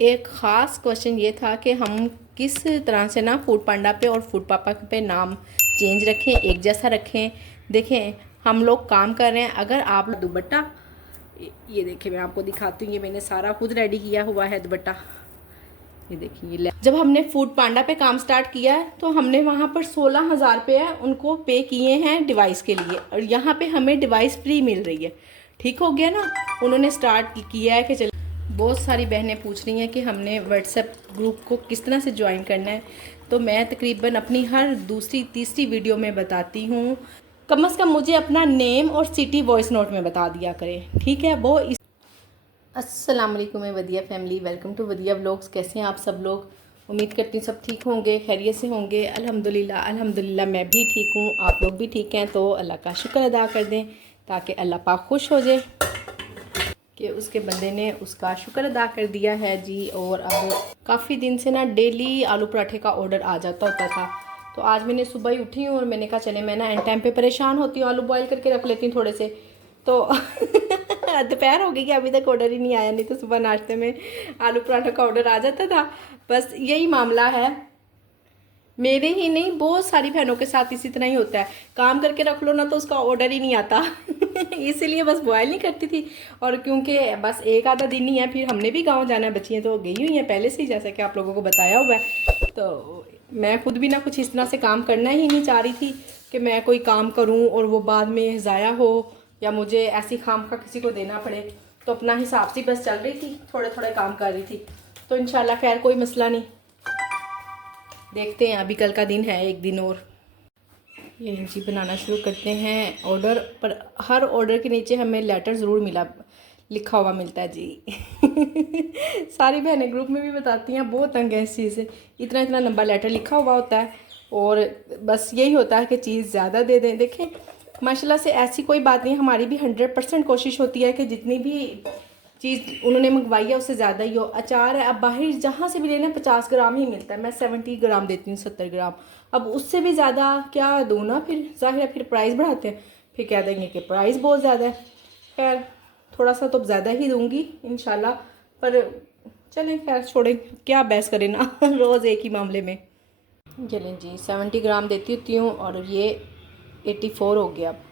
एक ख़ास क्वेश्चन ये था कि हम किस तरह से ना फूड पांडा पे और फूड पापा पे नाम चेंज रखें, एक जैसा रखें। देखें, हम लोग काम कर रहे हैं। अगर आप दुपट्टा, ये देखिए मैं आपको दिखाती हूँ, ये मैंने सारा खुद रेडी किया हुआ है दुपट्टा। ये देखिए, जब हमने फूड पांडा पे काम स्टार्ट किया है तो हमने वहाँ पर 16,000 रुपये उनको पे किए हैं डिवाइस के लिए, और यहाँ पे हमें डिवाइस फ्री मिल रही है। ठीक हो गया ना। उन्होंने स्टार्ट किया है कि चल, बहुत सारी बहनें पूछ रही हैं कि हमने व्हाट्सएप ग्रुप को किस तरह से ज्वाइन करना है। तो मैं तकरीबन अपनी हर दूसरी तीसरी वीडियो में बताती हूँ। कम से कम मुझे अपना नेम और सिटी वॉइस नोट में बता दिया करें, ठीक है। वो अस्सलाम वालेकुम वदिया फैमिली, वेलकम टू वदिया व्लॉग्स। कैसे हैं आप सब लोग? उम्मीद करती हूँ सब ठीक होंगे, खैरियत से होंगे। अल्हम्दुलिल्लाह अल्हम्दुलिल्लाह मैं भी ठीक हूँ, आप लोग भी ठीक हैं। तो अल्लाह का शुक्र अदा कर दें ताकि अल्लाह पाक खुश हो जाए कि उसके बंदे ने उसका शुक्र अदा कर दिया है जी। और अब काफ़ी दिन से ना डेली आलू पराठे का ऑर्डर आ जाता होता था। तो आज मैंने सुबह ही उठी हूँ और मैंने कहा चले, मैं ना एंड टाइम पे परेशान होती हूँ, आलू बॉयल करके रख लेती हूँ थोड़े से। तो दोपहर हो गई कि अभी तक ऑर्डर ही नहीं आया, नहीं तो सुबह नाश्ते में आलू पराठे का ऑर्डर आ जाता था। बस यही मामला है, मेरे ही नहीं बहुत सारी बहनों के साथ इसी तरह ही होता है। काम करके रख लो ना तो उसका ऑर्डर ही नहीं आता इसीलिए बस बॉयल नहीं करती थी। और क्योंकि बस एक आधा दिन ही है, फिर हमने भी गांव जाना है, बच्चियाँ तो गई हुई हैं पहले से ही, जैसा कि आप लोगों को बताया हुआ है। तो मैं खुद भी ना कुछ इस तरह से काम करना ही नहीं चाह रही थी कि मैं कोई काम करूँ और वो बाद में ज़ाया हो या मुझे ऐसी खाम का किसी को देना पड़े। तो अपना हिसाब से बस चल रही थी, थोड़े थोड़े काम कर रही थी। तो इंशाल्लाह खैर कोई मसला नहीं, देखते हैं। अभी कल का दिन है, एक दिन और। ये जी बनाना शुरू करते हैं। ऑर्डर पर हर ऑर्डर के नीचे हमें लेटर ज़रूर लिखा हुआ मिलता है जी सारी बहनें ग्रुप में भी बताती हैं, बहुत तंग है इस चीज़ से। इतना इतना लंबा लेटर लिखा हुआ होता है और बस यही होता है कि चीज़ ज़्यादा दे दें। देखें माशाल्लाह से ऐसी कोई बात नहीं, हमारी भी 100% कोशिश होती है कि जितनी भी चीज़ उन्होंने मंगवाई है उससे ज़्यादा ही हो। अचार है, अब बाहर जहाँ से भी लेना 50 ग्राम ही मिलता है, मैं 70 ग्राम देती हूँ, 70 ग्राम। अब उससे भी ज़्यादा क्या दूँ ना, फिर जाहिर है फिर प्राइस बढ़ाते हैं, फिर कह देंगे कि प्राइस बहुत ज़्यादा है। खैर थोड़ा सा तो ज़्यादा ही दूँगी इंशाल्लाह, पर चलें खैर छोड़ें, क्या बहस करें ना रोज़ एक ही मामले में। चलें जी 70 ग्राम देती होती हूँ और ये 84 हो गया। अब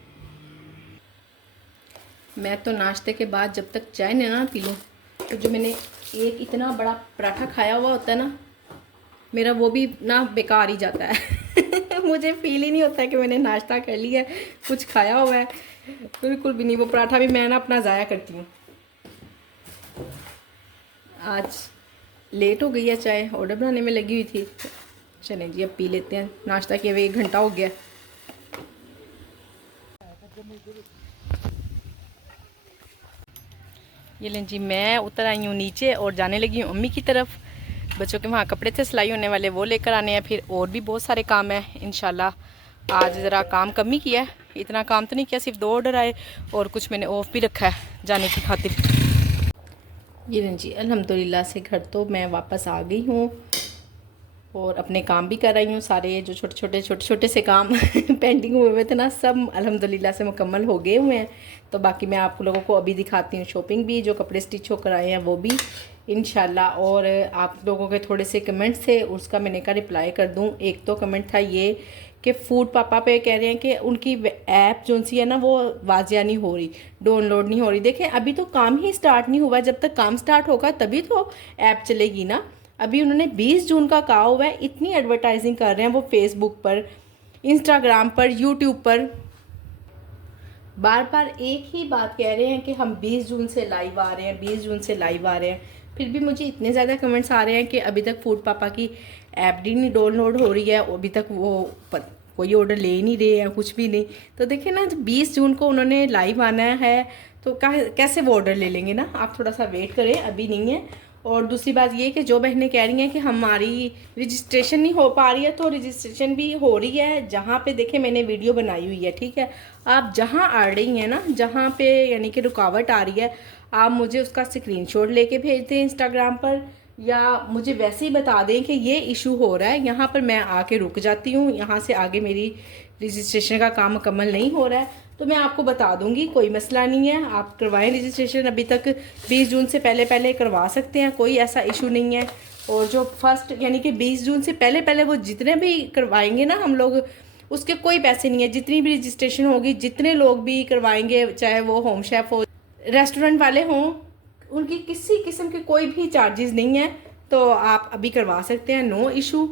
मैं तो नाश्ते के बाद जब तक चाय ना पी लूँ तो जो मैंने एक इतना बड़ा पराठा खाया हुआ होता है ना, मेरा वो भी ना बेकार ही जाता है मुझे फील ही नहीं होता है कि मैंने नाश्ता कर लिया है, कुछ खाया हुआ है, बिल्कुल भी नहीं। वो पराठा भी मैं ना अपना ज़ाया करती हूँ। आज लेट हो गई है, चाय ऑर्डर बनाने में लगी हुई थी। चलें जी अब पी लेते हैं, नाश्ता किए हुए 1 घंटा हो गया। ये लें जी, मैं उतर आई हूँ नीचे और जाने लगी हूँ अम्मी की तरफ। बच्चों के वहाँ कपड़े थे सिलाई होने वाले, वो लेकर आने हैं। फिर और भी बहुत सारे काम है इंशाल्लाह। आज ज़रा काम कम ही किया है, इतना काम तो नहीं किया, सिर्फ 2 ऑर्डर आए और कुछ मैंने ऑफ भी रखा है जाने की खातिर। ये लें जी, अल्हम्दुलिल्लाह से घर तो मैं वापस आ गई हूँ और अपने काम भी कर रही हूँ। सारे जो छोटे छोटे से काम पेंडिंग हुए हुए थे ना, सब अल्हम्दुलिल्लाह से मुकम्मल हो गए हुए हैं। तो बाकी मैं आप लोगों को अभी दिखाती हूँ शॉपिंग भी, जो कपड़े स्टिच होकर आए हैं वो भी इंशाल्लाह। और आप लोगों के थोड़े से कमेंट्स थे, उसका मैंने कहा रिप्लाई कर दूँ। एक तो कमेंट था ये कि फूड पापा पे कह रहे हैं कि उनकी ऐप जो सी है ना वो वाजिया नहीं हो रही, डाउनलोड नहीं हो रही। देखें अभी तो काम ही स्टार्ट नहीं हुआ, जब तक काम स्टार्ट होगा तभी तो ऐप चलेगी ना। अभी उन्होंने 20 जून का कहा हुआ है, इतनी एडवर्टाइजिंग कर रहे हैं वो फेसबुक पर, इंस्टाग्राम पर, यूट्यूब पर, बार बार एक ही बात कह रहे हैं कि हम 20 जून से लाइव आ रहे हैं, 20 जून से लाइव आ रहे हैं। फिर भी मुझे इतने ज़्यादा कमेंट्स आ रहे हैं कि अभी तक फूड पापा की ऐप भी नहीं डाउनलोड हो रही है, अभी तक वो कोई ऑर्डर ले नहीं रहे हैं, कुछ भी नहीं। तो देखिए ना, 20 जून को उन्होंने लाइव आना है तो कैसे वो ऑर्डर ले लेंगे ना। आप थोड़ा सा वेट करें, अभी नहीं है। और दूसरी बात ये कि जो बहनें कह रही हैं कि हमारी रजिस्ट्रेशन नहीं हो पा रही है, तो रजिस्ट्रेशन भी हो रही है। जहाँ पे देखें मैंने वीडियो बनाई हुई है, ठीक है। आप जहाँ आ रही हैं ना, जहाँ पे यानी कि रुकावट आ रही है, आप मुझे उसका स्क्रीनशॉट लेके भेज दें इंस्टाग्राम पर, या मुझे वैसे ही बता दें कि ये इशू हो रहा है यहाँ पर, मैं आके रुक जाती हूँ। यहाँ से आगे मेरी रजिस्ट्रेशन का काम मुकम्मल नहीं हो रहा है। तो मैं आपको बता दूंगी, कोई मसला नहीं है। आप करवाएं रजिस्ट्रेशन, अभी तक 20 जून से पहले पहले करवा सकते हैं, कोई ऐसा इशू नहीं है। और जो फर्स्ट यानी कि 20 जून से पहले पहले वो जितने भी करवाएंगे ना हम लोग, उसके कोई पैसे नहीं है। जितनी भी रजिस्ट्रेशन होगी, जितने लोग भी करवाएंगे, चाहे वो होम शेफ़ हो, रेस्टोरेंट वाले हों, उनकी किसी किस्म के कोई भी चार्जेस नहीं है। तो आप अभी करवा सकते हैं, नो इशू।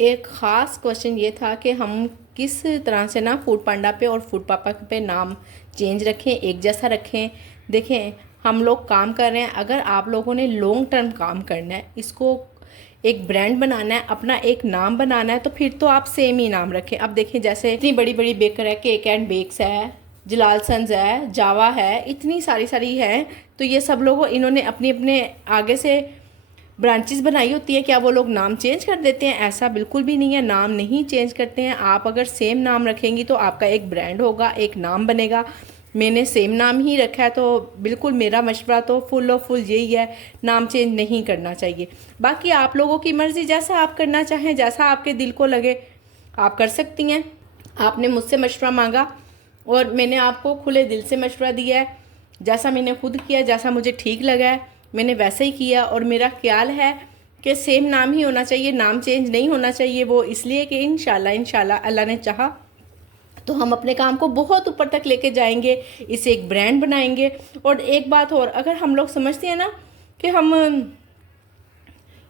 एक ख़ास क्वेश्चन ये था कि हम किस तरह से ना फूड पांडा पे और फूड पापा पे नाम चेंज रखें, एक जैसा रखें। देखें, हम लोग काम कर रहे हैं, अगर आप लोगों ने लॉन्ग टर्म काम करना है, इसको एक ब्रांड बनाना है, अपना एक नाम बनाना है, तो फिर तो आप सेम ही नाम रखें। अब देखें, जैसे इतनी बड़ी बड़ी बेकर है, केक एंड बेक्स है, जलाल सन्स है, जावा है, इतनी सारी है। तो ये सब लोगों इन्होंने अपने अपने आगे से ब्रांचेस बनाई होती है। क्या वो लोग नाम चेंज कर देते हैं? ऐसा बिल्कुल भी नहीं है, नाम नहीं चेंज करते हैं। आप अगर सेम नाम रखेंगी तो आपका एक ब्रांड होगा, एक नाम बनेगा। मैंने सेम नाम ही रखा है, तो बिल्कुल मेरा मशवरा तो फुल यही है, नाम चेंज नहीं करना चाहिए। बाकी आप लोगों की मर्ज़ी, जैसा आप करना चाहें, जैसा आपके दिल को लगे आप कर सकती हैं। आपने मुझसे मशवरा मांगा और मैंने आपको खुले दिल से मशवरा दिया है। जैसा मैंने खुद किया, जैसा मुझे ठीक लगा है, मैंने वैसे ही किया। और मेरा ख्याल है कि सेम नाम ही होना चाहिए, नाम चेंज नहीं होना चाहिए। वो इसलिए कि इंशाल्लाह अल्लाह ने चाहा तो हम अपने काम को बहुत ऊपर तक लेके जाएंगे, इसे एक ब्रांड बनाएंगे। और एक बात और, अगर हम लोग समझते हैं ना कि हम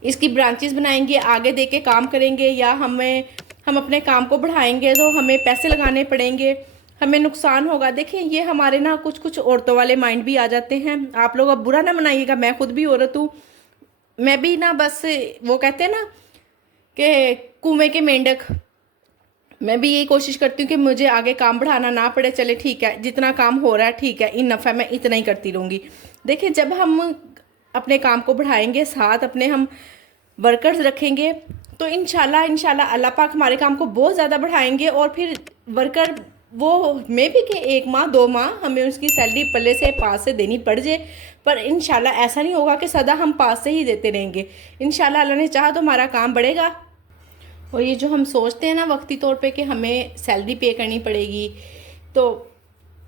इसकी ब्रांचेस बनाएंगे, आगे दे के काम करेंगे, या हम अपने काम को बढ़ाएंगे तो हमें पैसे लगाने पड़ेंगे, हमें नुकसान होगा। देखें, ये हमारे ना कुछ औरतों वाले माइंड भी आ जाते हैं। आप लोग अब बुरा ना मनाइएगा, मैं खुद भी औरत हूँ। मैं भी ना बस वो कहते हैं ना कि कुएं के मेंढक, मैं भी यही कोशिश करती हूँ कि मुझे आगे काम बढ़ाना ना पड़े। चले ठीक है, जितना काम हो रहा है ठीक है, इनफ है, मैं इतना ही करती रहूँगी। देखिए, जब हम अपने काम को बढ़ाएंगे, साथ अपने हम वर्कर्स रखेंगे, तो इंशाल्लाह अल्लाह पाक हमारे काम को बहुत ज़्यादा बढ़ाएंगे। और फिर वर्कर वो मे भी कि 1 माह 2 माह हमें उसकी सैलरी पल्ले से पास से देनी पड़ जाए, पर इंशाल्लाह ऐसा नहीं होगा कि सदा हम पास से ही देते रहेंगे। इंशाल्लाह अल्लाह ने चाहा तो हमारा काम बढ़ेगा। और ये जो हम सोचते हैं ना वक्ती तौर पे कि हमें सैलरी पे करनी पड़ेगी, तो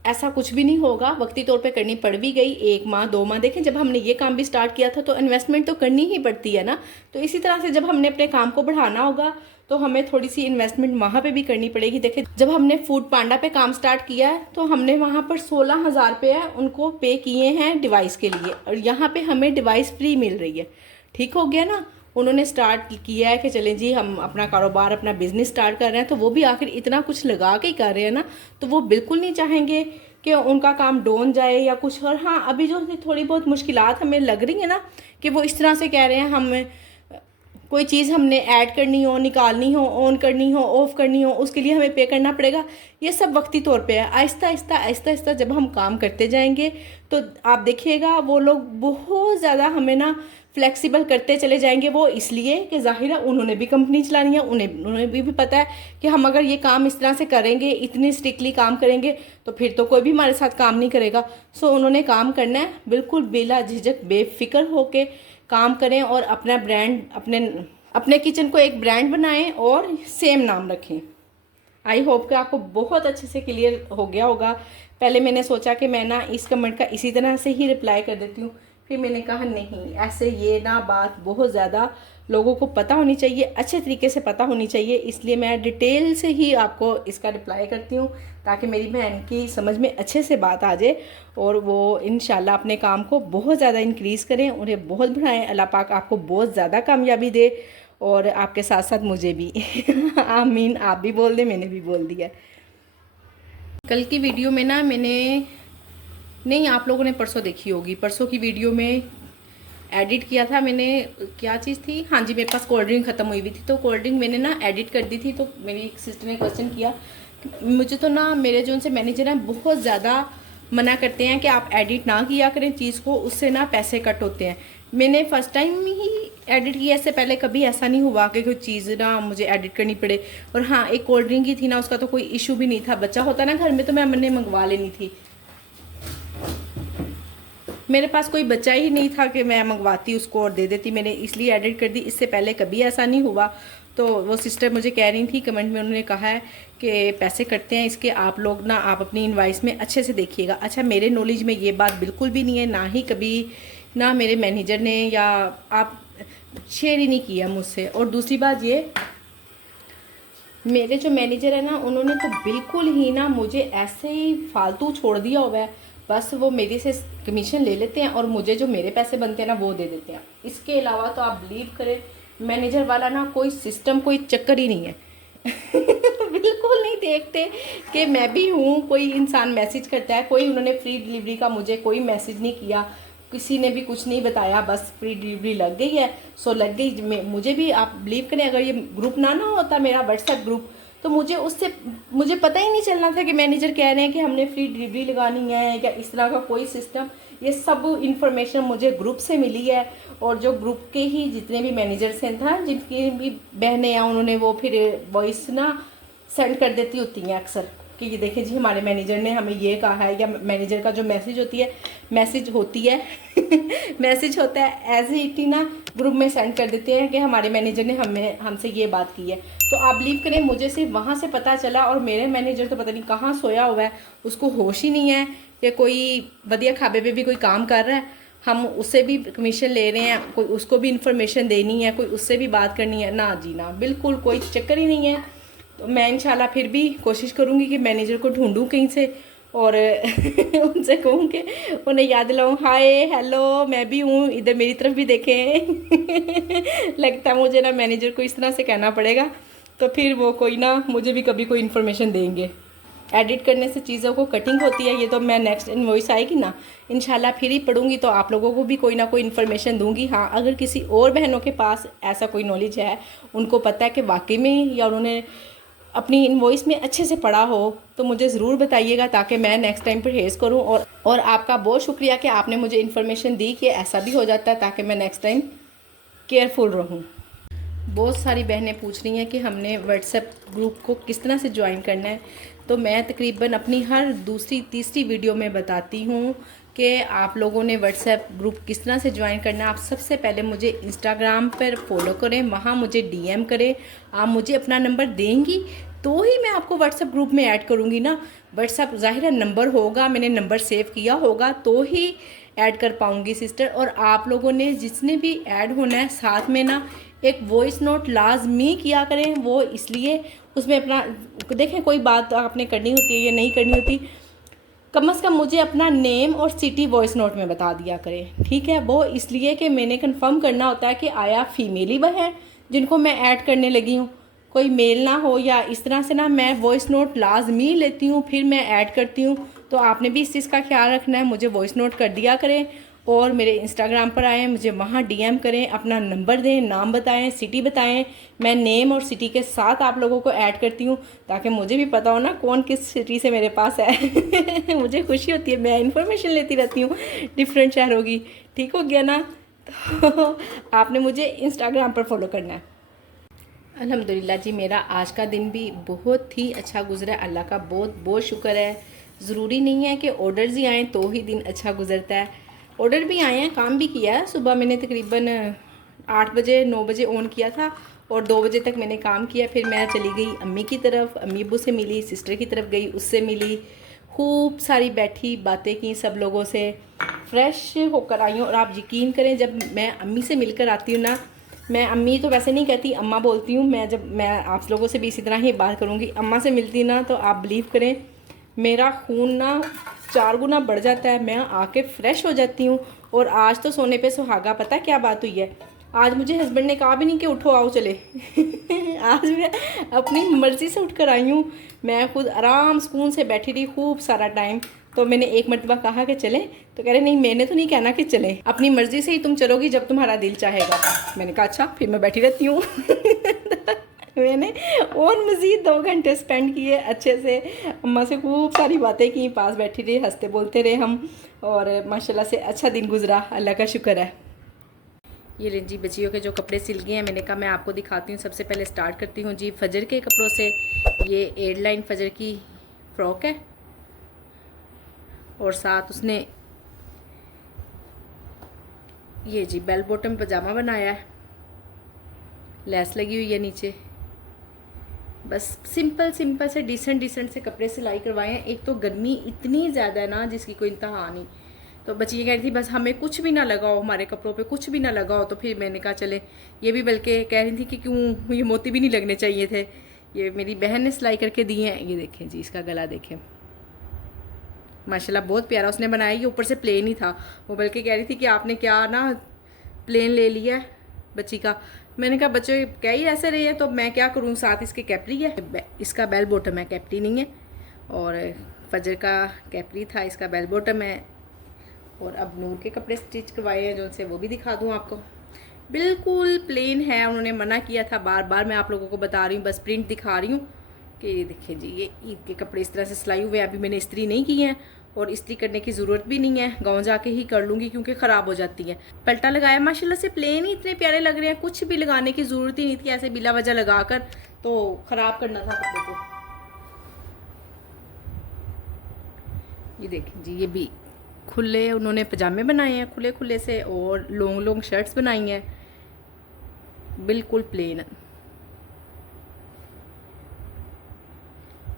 ऐसा कुछ भी नहीं होगा। वक्ती तौर पे करनी पड़ भी गई 1 माह 2 माह। देखें, जब हमने ये काम भी स्टार्ट किया था तो इन्वेस्टमेंट तो करनी ही पड़ती है ना। तो इसी तरह से जब हमने अपने काम को बढ़ाना होगा तो हमें थोड़ी सी इन्वेस्टमेंट वहाँ पे भी करनी पड़ेगी। देखें, जब हमने फूड पांडा पे काम स्टार्ट किया है तो हमने वहाँ पर 16,000 रुपये उनको पे किए हैं डिवाइस के लिए, और यहाँ पे हमें डिवाइस फ्री मिल रही है। ठीक हो गया ना। उन्होंने स्टार्ट किया है कि चलें जी हम अपना कारोबार, अपना बिजनेस स्टार्ट कर रहे हैं, तो वो भी आखिर इतना कुछ लगा के ही कर रहे हैं ना, तो वो बिल्कुल नहीं चाहेंगे कि उनका काम डाउन जाए या कुछ। और हाँ, अभी जो थोड़ी बहुत मुश्किलात हमें लग रही है ना कि वो इस तरह से कह रहे हैं, हम कोई चीज़ हमने ऐड करनी हो, निकालनी हो, ऑन करनी हो, ऑफ़ करनी हो, उसके लिए हमें पे करना पड़ेगा। ये सब वक्ती तौर पे है। आहिस्ता आहिस्ता जब हम काम करते जाएंगे तो आप देखिएगा वो लोग बहुत ज़्यादा हमें ना फ्लेक्सिबल करते चले जाएंगे। वो इसलिए कि ज़ाहिर है उन्होंने भी कंपनी चलानी है, उन्हें भी पता है कि हम अगर ये काम इस तरह से करेंगे, इतनी स्ट्रिक्टली काम करेंगे, तो फिर तो कोई भी हमारे साथ काम नहीं करेगा। सो उन्होंने काम करना है, बिल्कुल बेला झिझक बेफिक्र होके काम करें और अपना ब्रांड, अपने किचन को एक ब्रांड बनाएं और सेम नाम रखें। आई होप कि आपको बहुत अच्छे से क्लियर हो गया होगा। पहले मैंने सोचा कि मैं ना इस कमेंट का इसी तरह से ही रिप्लाई कर देती हूँ, फिर मैंने कहा नहीं, ऐसे ये ना बात बहुत ज़्यादा लोगों को पता होनी चाहिए, अच्छे तरीके से पता होनी चाहिए, इसलिए मैं डिटेल से ही आपको इसका रिप्लाई करती हूँ ताकि मेरी बहन की समझ में अच्छे से बात आ जाए और वो इंशाल्लाह अपने काम को बहुत ज़्यादा इंक्रीज़ करें, उन्हें बहुत बढ़ाएं। अल्लाह पाक आपको बहुत ज़्यादा कामयाबी दे और आपके साथ साथ मुझे भी आमीन। आप भी बोल दें, मैंने भी बोल दिया। कल की वीडियो में ना नहीं, आप लोगों ने परसों देखी होगी, परसों की वीडियो में एडिट किया था मैंने, क्या चीज़ थी, हाँ जी, मेरे पास कोल्ड ड्रिंक ख़त्म हुई हुई थी, तो कोल्ड ड्रिंक मैंने ना एडिट कर दी थी। तो मेरी एक सिस्टर ने क्वेश्चन किया, मुझे तो ना मेरे जो उनसे मैनेजर हैं बहुत ज़्यादा मना करते हैं कि आप एडिट ना किया करें चीज़ को, उससे ना पैसे कट होते हैं। मैंने फ़र्स्ट टाइम ही एडिट किया, इससे पहले कभी ऐसा नहीं हुआ कि कोई चीज़ ना मुझे एडिट करनी पड़े। और हाँ, एक कोल्ड ड्रिंक ही थी ना, उसका तो कोई इशू भी नहीं था, बच्चा होता ना घर में तो मैंने मंगवा लेनी थी। मेरे पास कोई बच्चा ही नहीं था कि मैं मंगवाती उसको और दे देती, मैंने इसलिए एडिट कर दी। इससे पहले कभी ऐसा नहीं हुआ। तो वो सिस्टर मुझे कह रही थी, कमेंट में उन्होंने कहा है कि पैसे कटते हैं इसके, आप लोग ना आप अपनी इनवाइस में अच्छे से देखिएगा। अच्छा, मेरे नॉलेज में ये बात बिल्कुल भी नहीं है, ना ही कभी ना मेरे मैनेजर ने या आप शेयर ही नहीं किया मुझसे। और दूसरी बात ये, मेरे जो मैनेजर है ना, उन्होंने तो बिल्कुल ही ना मुझे ऐसे ही फालतू छोड़ दिया हुआ है। बस वो मेरे से कमीशन ले लेते हैं और मुझे जो मेरे पैसे बनते हैं ना वो दे देते हैं। इसके अलावा तो आप बिलीव करें, मैनेजर वाला ना कोई सिस्टम, कोई चक्कर ही नहीं है। बिल्कुल नहीं देखते कि मैं भी हूँ। कोई इंसान मैसेज करता है, कोई उन्होंने फ्री डिलीवरी का मुझे कोई मैसेज नहीं किया, किसी ने भी कुछ नहीं बताया, बस फ्री डिलीवरी लग गई है सो लग गई। मुझे भी आप बिलीव करें, अगर ये ग्रुप ना होता मेरा व्हाट्सएप ग्रुप, तो मुझे पता ही नहीं चलना था कि मैनेजर कह रहे हैं कि हमने फ्री डिलीवरी लगानी है या इस तरह का कोई सिस्टम। ये सब इन्फॉर्मेशन मुझे ग्रुप से मिली है। और जो ग्रुप के ही जितने भी मैनेजर्स हैं था, जिनकी भी बहनें हैं, उन्होंने वो फिर वॉइस ना सेंड कर देती होती हैं अक्सर कि ये देखें जी हमारे मैनेजर ने हमें ये कहा है, या मैनेजर का जो मैसेज होती है मैसेज होता है एज इट ही ना ग्रुप में सेंड कर देते हैं कि हमारे मैनेजर ने हमसे ये बात की है। तो आप बिलीव करें, मुझे सिर्फ वहाँ से पता चला। और मेरे मैनेजर तो पता नहीं कहाँ सोया हुआ है, उसको होश ही नहीं है कि कोई वधिया खाबे पे भी कोई काम कर रहा है, हम उससे भी कमीशन ले रहे हैं, कोई उसको भी इंफॉर्मेशन देनी है, कोई उससे भी बात करनी है। ना जी ना, बिल्कुल कोई चक्कर ही नहीं है। तो मैं इंशाल्लाह फिर भी कोशिश करूँगी कि मैनेजर को ढूंढूं कहीं से और उनसे कहूँ कि उन्हें याद दिलाऊँ, हाय हेलो मैं भी हूँ, इधर मेरी तरफ भी देखें। लगता है मुझे ना मैनेजर को इस तरह से कहना पड़ेगा, तो फिर वो कोई ना मुझे भी कभी कोई इन्फॉर्मेशन देंगे। एडिट करने से चीज़ों को कटिंग होती है, ये तो मैं नेक्स्ट इनवॉइस आएगी ना इंशाल्लाह फिर ही पढ़ूंगी, तो आप लोगों को भी कोई ना कोई इन्फॉर्मेशन दूंगी। हाँ, अगर किसी और बहनों के पास ऐसा कोई नॉलेज है, उनको पता है कि वाकई में या उन्होंने अपनी इनवॉइस में अच्छे से पढ़ा हो, तो मुझे ज़रूर बताइएगा ताकि मैं नेक्स्ट टाइम परहेज़ करूं। और आपका बहुत शुक्रिया कि आपने मुझे इन्फॉर्मेशन दी कि ऐसा भी हो जाता है, ताकि मैं नेक्स्ट टाइम केयरफुल रहूं। बहुत सारी बहनें पूछ रही हैं कि हमने व्हाट्सएप ग्रुप को किस तरह से ज्वाइन करना है। तो मैं तकरीबन अपनी हर दूसरी तीसरी वीडियो में बताती हूँ कि आप लोगों ने व्हाट्सएप ग्रुप किस तरह से ज्वाइन करना है। आप सबसे पहले मुझे इंस्टाग्राम पर फॉलो करें, वहाँ मुझे डीएम करें। आप मुझे अपना नंबर देंगी तो ही मैं आपको व्हाट्सएप ग्रुप में ऐड करूँगी ना। व्हाट्सएप ज़ाहिर है नंबर होगा, मैंने नंबर सेव किया होगा तो ही ऐड कर पाऊँगी सिस्टर। और आप लोगों ने जिसने भी ऐड होना है, साथ में ना एक वॉइस नोट लाजमी किया करें। वो इसलिए उसमें अपना देखें, कोई बात आपने करनी होती है या नहीं करनी होती, कम से कम मुझे अपना नेम और सिटी वॉइस नोट में बता दिया करें, ठीक है। वो इसलिए कि मैंने कंफर्म करना होता है कि आया फीमेल ही वह है जिनको मैं ऐड करने लगी हूँ, कोई मेल ना हो। या इस तरह से ना मैं वॉइस नोट लाजमी लेती हूँ, फिर मैं ऐड करती हूँ। तो आपने भी इस चीज़ का ख्याल रखना है, मुझे वॉइस नोट कर दिया करें और मेरे इंस्टाग्राम पर आएँ, मुझे वहाँ डीएम करें, अपना नंबर दें, नाम बताएं, सिटी बताएं। मैं नेम और सिटी के साथ आप लोगों को ऐड करती हूँ ताकि मुझे भी पता हो ना कौन किस सिटी से मेरे पास है। मुझे खुशी होती है, मैं इन्फॉर्मेशन लेती रहती हूँ डिफरेंट शहरों की। ठीक हो गया ना। तो आपने मुझे इंस्टाग्राम पर फॉलो करना है। अल्हम्दुलिल्लाह जी, मेरा आज का दिन भी बहुत ही अच्छा गुजरा है, अल्लाह का बहुत बहुत शुक्र है। ज़रूरी नहीं है कि ऑर्डर्स ही आएँ तो ही दिन अच्छा गुजरता है, ऑर्डर भी आए हैं, काम भी किया है। सुबह मैंने तकरीबन 8 बजे 9 बजे ऑन किया था और 2 बजे तक मैंने काम किया। फिर मैं चली गई अम्मी की तरफ, अम्मी अब्बू से मिली, सिस्टर की तरफ गई, उससे मिली, खूब सारी बैठी, बातें की सब लोगों से, फ्रेश होकर आई हूँ। और आप यकीन करें, जब मैं अम्मी से मिलकर आती हूँ ना, मैं अम्मी तो वैसे नहीं कहती, अम्मा बोलती हूँ। मैं आप लोगों से भी इसी तरह ही बात करूँगी। अम्मा से मिलती ना तो आप बिलीव करें मेरा खून ना 4 गुना बढ़ जाता है, मैं आके फ्रेश हो जाती हूँ। और आज तो सोने पे सुहागा, पता है क्या बात हुई है, आज मुझे हस्बैंड ने कहा भी नहीं कि उठो आओ चले। आज मैं अपनी मर्ज़ी से उठ कर आई हूँ। मैं खुद आराम सुकून से बैठी रही खूब सारा टाइम। तो मैंने एक मरतबा कहा कि चलें, तो कह रहे नहीं मैंने तो नहीं कहना कि चलें, अपनी मर्ज़ी से ही तुम चलोगी जब तुम्हारा दिल चाहेगा। मैंने कहा अच्छा, फिर मैं बैठी रहती हूँ। मैंने और मज़ीद 2 घंटे स्पेंड किए अच्छे से, अम्मा से खूब सारी बातें की, पास बैठी रही, हंसते बोलते रहे हम, और माशाल्लाह से अच्छा दिन गुजरा, अल्लाह का शुक्र है। ये ले जी बच्चियों के जो कपड़े सिल गए हैं, मैंने कहा मैं आपको दिखाती हूँ। सबसे पहले स्टार्ट करती हूँ जी फजर के कपड़ों से। ये एयरलाइन फजर की फ़्रॉक है और साथ उसने ये जी बेल बॉटम पजामा बनाया है, लेस लगी हुई है नीचे। बस सिंपल सिंपल से डिसेंट से कपड़े सिलाई करवाए हैं। एक तो गर्मी इतनी ज़्यादा है ना जिसकी कोई इंतहा नहीं। तो बच्ची ये कह रही थी बस हमें कुछ भी ना लगाओ, हमारे कपड़ों पे कुछ भी ना लगाओ। तो फिर मैंने कहा चले, ये भी बल्कि कह रही थी कि क्यों ये मोती भी नहीं लगने चाहिए थे। ये मेरी बहन ने सिलाई करके दिए हैं। ये देखें जी, इसका गला देखें, माशाल्लाह बहुत प्यारा उसने बनाया। ये ऊपर से प्लेन ही था, वो बल्कि कह रही थी कि आपने क्या ना प्लेन ले लिया है बच्ची का। मैंने कहा बच्चों क्या ही ऐसे रही है तो मैं क्या करूँ, साथ इसके कैपरी है। इसका बेल बॉटम है, कैपरी नहीं है। और फजर का कैपरी था, इसका बेल बॉटम है। और अब नूर के कपड़े स्टिच करवाए हैं जो उनसे, वो भी दिखा दूँ आपको। बिल्कुल प्लेन है, उन्होंने मना किया था, बार बार मैं आप लोगों को बता रही हूँ, बस प्रिंट दिखा रही हूँ कि ये देखिए जी, ये ईद के कपड़े इस तरह से सिलाई हुए। अभी मैंने इस्त्री नहीं की है और इस्त्री करने की ज़रूरत भी नहीं है, गाँव जाके ही कर लूँगी क्योंकि ख़राब हो जाती है। पलटा लगाया माशाल्लाह से, प्लेन ही इतने प्यारे लग रहे हैं, कुछ भी लगाने की ज़रूरत ही नहीं थी, ऐसे बिला वजह लगा कर तो ख़राब करना था कपड़े को। ये देखें जी, ये भी खुले उन्होंने पजामे बनाए हैं खुले खुले से, और लॉन्ग लॉन्ग शर्ट्स बनाई हैं बिल्कुल प्लेन।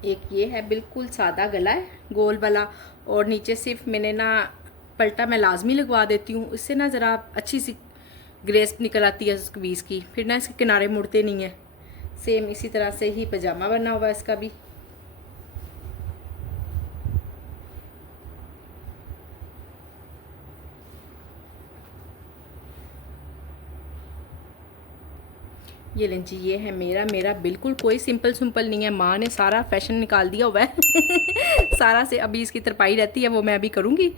एक ये है बिल्कुल सादा गला है गोल वाला, और नीचे सिर्फ मैंने ना पलटा मैं लाजमी लगवा देती हूँ, इससे ना ज़रा अच्छी सी ग्रेस निकल आती है स्क्वीज़ की, फिर ना इसके किनारे मुड़ते नहीं हैं। सेम इसी तरह से ही पजामा बना हुआ है इसका भी। ये लें जी, ये है मेरा बिल्कुल कोई सिंपल नहीं है। माँ ने सारा फैशन निकाल दिया हुआ है सारा से अभी इसकी तरपाई रहती है, वो मैं अभी करूँगी,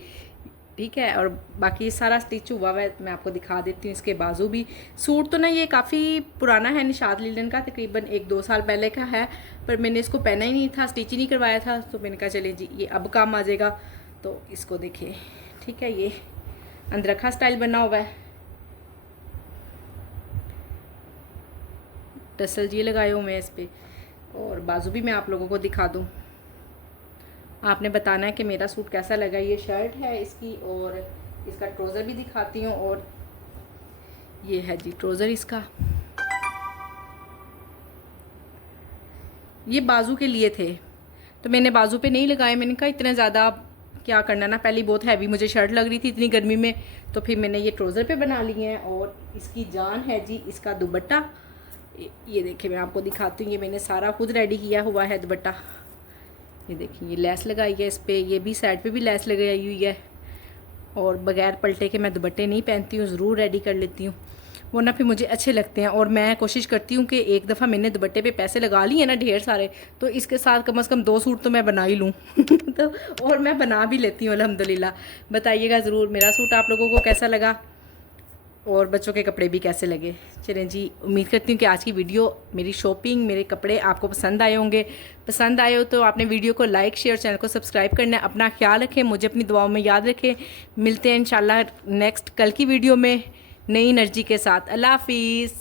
ठीक है। और बाकी सारा स्टिच हुआ है, मैं आपको दिखा देती हूँ। इसके बाजू भी, सूट तो ना ये काफ़ी पुराना है, निशात लिलन का, तकरीबन 1-2 साल पहले का है, पर मैंने इसको पहना ही नहीं था, स्टिच ही नहीं करवाया था। तो मैंने कहा चले जी ये अब काम आ जाएगा, तो इसको देखिए, ठीक है। ये अंदरखा स्टाइल बना हुआ है, टसल जी लगाए हुए हैं इस पर। और बाजू भी मैं आप लोगों को दिखा दूँ, आपने बताना है कि मेरा सूट कैसा लगा। ये शर्ट है इसकी, और इसका ट्राउज़र भी दिखाती हूँ। और ये है जी ट्राउज़र इसका, ये बाजू के लिए थे तो मैंने बाजू पे नहीं लगाए। मैंने कहा इतना ज़्यादा क्या करना ना, पहले बहुत हैवी मुझे शर्ट लग रही थी इतनी गर्मी में, तो फिर मैंने ये ट्राउज़र पे बना लिए हैं। और इसकी जान है जी इसका दुपट्टा। ये देखिए मैं आपको दिखाती हूँ, ये मैंने सारा खुद रेडी किया हुआ है दुपट्टा। ये देखिए ये लेस लगाई है इस पर, ये भी साइड पे भी लेस लगाई हुई है। और बगैर पलटे के मैं दुपट्टे नहीं पहनती हूँ, ज़रूर रेडी कर लेती हूँ, वरना फिर मुझे अच्छे लगते हैं। और मैं कोशिश करती हूँ कि एक दफ़ा मैंने दुपट्टे पे पैसे लगा लिए ना ढेर सारे, तो इसके साथ कम से कम 2 सूट तो मैं बना ही लूँ तो और मैं बना भी लेती हूँ अल्हम्दुलिल्लाह। बताइएगा ज़रूर मेरा सूट आप लोगों को कैसा लगा और बच्चों के कपड़े भी कैसे लगे। चलें जी, उम्मीद करती हूँ कि आज की वीडियो, मेरी शॉपिंग, मेरे कपड़े आपको पसंद आए होंगे। पसंद आए हो तो आपने वीडियो को लाइक शेयर, चैनल को सब्सक्राइब करना है। अपना ख्याल रखें, मुझे अपनी दुआओं में याद रखें। मिलते हैं इंशाल्लाह नेक्स्ट कल की वीडियो में नई एनर्जी के साथ। अल्लाह हाफिज़।